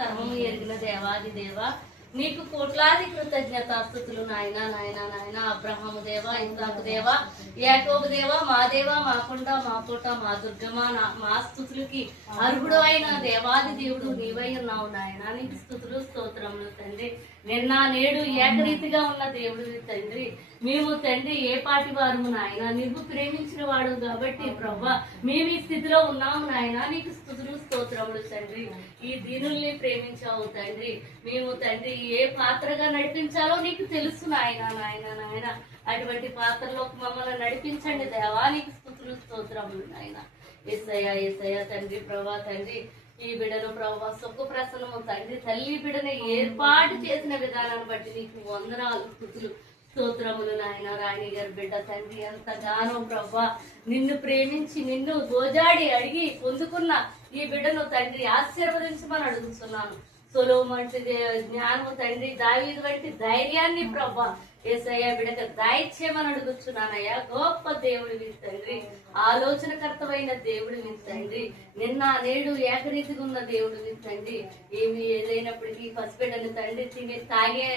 సర్వము ఎరిగిన దేవాది దేవ, నీకు కోట్లాది కృతజ్ఞతాస్తుతులు నాయన నాయన నాయన. అబ్రహాము దేవ, ఇస్సాకు దేవ, యాకోబు దేవ, మా దేవ, మా కొండ, మా కోట, మా దుర్గమ, మా స్తుతులకి అర్హుడు అయిన దేవాది దేవుడు నీవై ఉన్నావు నాయన. నీకు స్తుతులు స్తోత్రములు తండ్రి. నిన్న నేడు ఏకరీతిగా ఉన్న దేవుడు తండ్రి. మేము తండ్రి ఏ పాటి వారు నాయన, నువ్వు ప్రేమించిన వాడు కాబట్టి ప్రభా మేము ఈ స్థితిలో ఉన్నాము నాయన. నీకు స్తుతులు స్తోత్రములు తండ్రి. ఈ దీనుల్ని ప్రేమించావు తండ్రి. మేము తండ్రి ఏ పాత్రగా నడిపించాలో నీకు తెలుసు నాయన నాయన నాయన. అటువంటి పాత్రలోకి మమ్మల్ని నడిపించండి దేవా. నీకు స్తుతులు స్తోత్రములు నాయన. యేసయ్య యేసయ్య తండ్రి ప్రభా తండ్రి, ఈ బిడ్డను ప్రభా సుఖ ప్రసన్నము తండ్రి. తల్లి బిడ్డను ఏర్పాటు చేసిన విధానాన్ని బట్టి నీకు వందనాలు స్తుతులు స్తోత్రములు నాయన. రాణి గారి బిడ్డ తండ్రి ఎంతగానో ప్రభా నిన్ను ప్రేమించి నిన్ను గోజాడి అడిగి పొందుకున్న ఈ బిడ్డను తండ్రి ఆశీర్వదించమని అడుగుతున్నాను. సొలొమోను వంటి జ్ఞానము తండ్రి, దావీదు వంటి ధైర్యాన్ని ప్రభా యేసయ్య బిడ్డకు దయచేయమని అడుగుతున్నానయ్యా. గొప్ప దేవుడివి తండ్రి, ఆలోచనకర్తమైన దేవుడివి తండ్రి. నిన్న నేడు ఏకరీతిగా ఉన్న దేవుడివి తండ్రి. ఏమి ఏదైనప్పటికీ పసిబిడ్డని తండ్రి తిని తాగే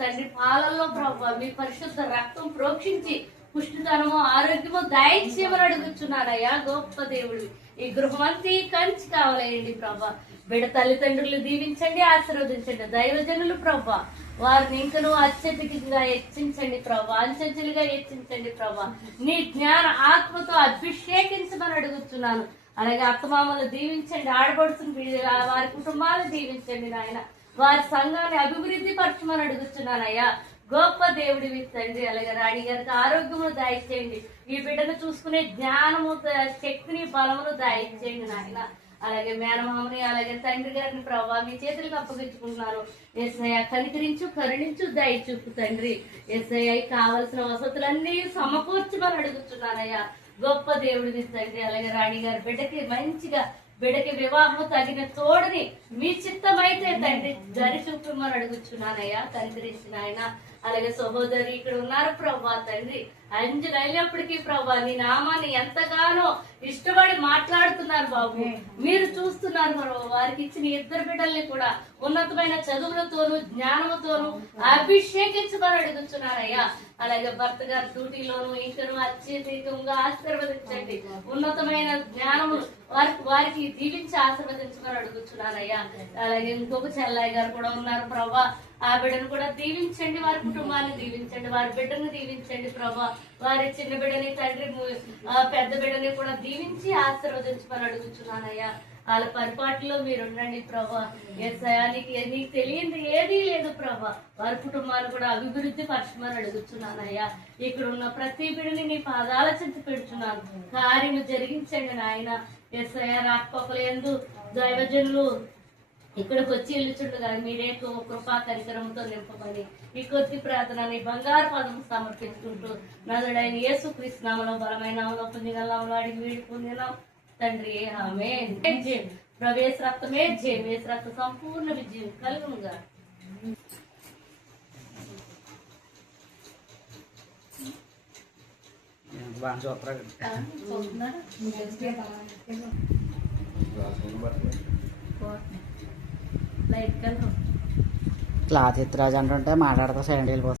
తండ్రి పాలల్లో ప్రభా మీ పరిశుద్ధ రక్తం ప్రోక్షించి పుష్టితనము ఆరోగ్యము దయచేయమని అడుగుతున్నానయ్యా. గొప్ప దేవుడివి. ఈ గృహమంతి కంచి కావాలండి ప్రభా. బిడ్డ తల్లిదండ్రులు దీవించండి, ఆశీర్వదించండి. దైవజనులు ప్రభా వారిని ఇంకను అత్యధికంగా హెచ్చించండి ప్రభా, అంచెంచెలుగా హెచ్చించండి ప్రభా. నీ జ్ఞాన ఆత్మతో అభిషేకించమని అడుగుతున్నాను. అలాగే అత్తమామలు దీవించండి, ఆడపడుతున్న వారి కుటుంబాలను దీవించండి నాయన. వారి సంఘాన్ని అభివృద్ధి పరచమని అడుగుతున్నానయ్యా. గొప్ప దేవుడివి తండ్రి. అలాగే రాణి గారికి ఆరోగ్యమును దయచేయండి. ఈ బిడ్డను చూసుకునే జ్ఞానము, శక్తిని, బలమును దయచేయండి నాయన. అలాగే మేనమామని అలాగే తండ్రి గారిని ప్రభావ మీ చేతులకు అప్పగించుకుంటున్నారు. యేసయ్య కనికరించు, కరుణించు, దయచూపు తండ్రి. యేసయ్య కావలసిన వసతులన్నీ సమకూర్చమని అడుగుతున్నానయ్యా. గొప్ప దేవుడివి తండ్రి. అలాగే రాణి గారి బిడ్డకి మంచిగా బిడ్డకి వివాహం తగిన తోడుని మీ చిత్తమైతే తండ్రి దరి చూపమని అడుగుతున్నానయ్యా. కనికరించిన ఆయన. అలాగే సహోదరి ఇక్కడ ఉన్నారు ప్రభా తండ్రి. అంజనైనప్పటికీ ప్రభా నీ నామాన్ని ఎంతగానో ఇష్టపడి మాట్లాడుతున్నారు బాబు. మీరు చూస్తున్నారు ప్రభు. వారికి ఇచ్చిన ఇద్దరు బిడ్డల్ని కూడా ఉన్నతమైన చదువులతోనూ జ్ఞానముతోనూ అభిషేకించమని అడుగుతున్నారయ్యా. అలాగే భర్త గారి డ్యూటీలోను ఇంకను అత్యధికంగా ఆశీర్వదించండి. ఉన్నతమైన జ్ఞానము వారికి దీవించి ఆశీర్వదించమని అడుగుతున్నారయ్యా. అలాగే ఇంకొక చెల్లయ్య గారు కూడా ఉన్నారు ప్రభా. ఆ బిడ్డను కూడా దీవించండి, వారి కుటుంబాన్ని దీవించండి, వారి బిడ్డను దీవించండి ప్రభా. వారి చిన్న బిడ్డని తండ్రి పెద్ద బిడ్డని కూడా దీవించి ఆశీర్వదించమని అడుగుతున్నానయ్యా. వాళ్ళ పరిపాటిలో మీరు ఉండండి ప్రభా. నీకు తెలియంది ఏదీ లేదు ప్రభా. వారి కుటుంబాన్ని కూడా అభివృద్ధి పరచమని అడుగుతున్నానయ్యా. ఇక్కడ ఉన్న ప్రతి బిడ్డని నీ పాదాల చెంత పెడుతున్నాను. కార్యము జరిగించండి నాయన. యేసయ్య రాకపోకలు ఎందు దైవజనులు ఇక్కడికి వచ్చి వెళ్ళుచుండగా మీరే కృపా కరికరంతో నింపమని ఈ కొద్ది ప్రార్థన నీ బంగారు పదము సమర్పించుకుంటూ నదుడైన యేసుక్రీస్తు నామములో బలమైన నామములో పుణ్యగల అడిగి వేడుకుంటున్నాం తండ్రి. ఆమేన్. ప్రవేశ రక్తమే జయం. వేస రక్త సంపూర్ణ విజయం కలుగునుగా. క్లాత్ ఎత్తురాజు అంటుంటే మాట్లాడుతూ సైలెంట్ వెళ్ళిపోతుంది.